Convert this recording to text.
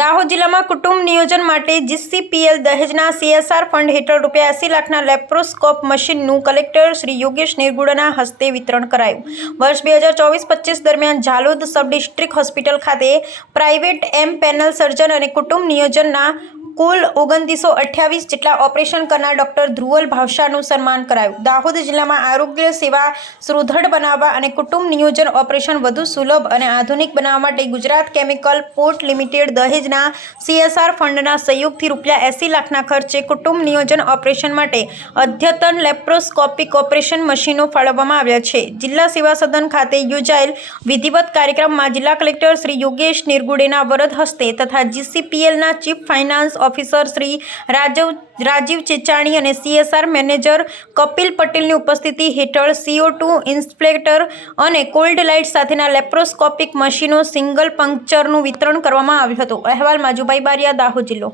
દાહોદ જિલ્લામાં કુટુંબ નિયોજન માટે જીસીપીએલ દહેજના સીએસઆર ફંડ હેઠળ રૂપિયા એસી લાખના લેપ્રોસ્કોપ મશીનનું કલેક્ટર શ્રી યોગેશ નિર્ગુડના હસ્તે વિતરણ કરાયું. વર્ષ બે હજાર ચોવીસ પચીસ દરમિયાન ઝાલોદ સબ ડિસ્ટ્રિક્ટ હોસ્પિટલ ખાતે પ્રાઇવેટ એમ પેનલ સર્જન અને કુટુંબ નિયોજનના કુલ ઓગણત્રીસો અઠ્યાવીસ જેટલા ઓપરેશન કરનાર ડોક્ટર ધ્રુવલ ભાવસાનું સન્માન કરાયું. દાહોદ જિલ્લામાં આરોગ્ય સેવા સુદૃઢ બનાવવા અને કુટુંબ નિયોજન ઓપરેશન વધુ સુલભ અને આધુનિક બનાવવા માટે ગુજરાત કેમિકલ પોર્ટ લિમિટેડ દહેજના સીએસઆર ફંડના સહયોગથી રૂપિયા એસી લાખના ખર્ચે કુટુંબ નિયોજન ઓપરેશન માટે અદ્યતન લેપ્રોસ્કોપિક ઓપરેશન મશીનો ફાળવવામાં આવ્યા છે. જિલ્લા સેવા સદન ખાતે યોજાયેલ વિધિવત કાર્યક્રમમાં જિલ્લા કલેક્ટર શ્રી યોગેશ નિર્ગુડેના વરદ હસ્તે તથા જીસીપીએલના chief finance officer Shri Rajiv Rajiv Chechani અને સીએસઆર મેનેજર કપિલ પટેલની ઉપસ્થિતિ હેઠળ સીઓ ટુ ઇન્સ્પેક્ટર અને કોલ્ડ લાઇટ સાથેના લેપ્રોસ્કોપિક મશીનો સિંગલ પંક્ચરનું વિતરણ કરવામાં આવ્યું હતું. અહેવાલ માજુભાઈ બારિયા દાહોદ જિલ્લો.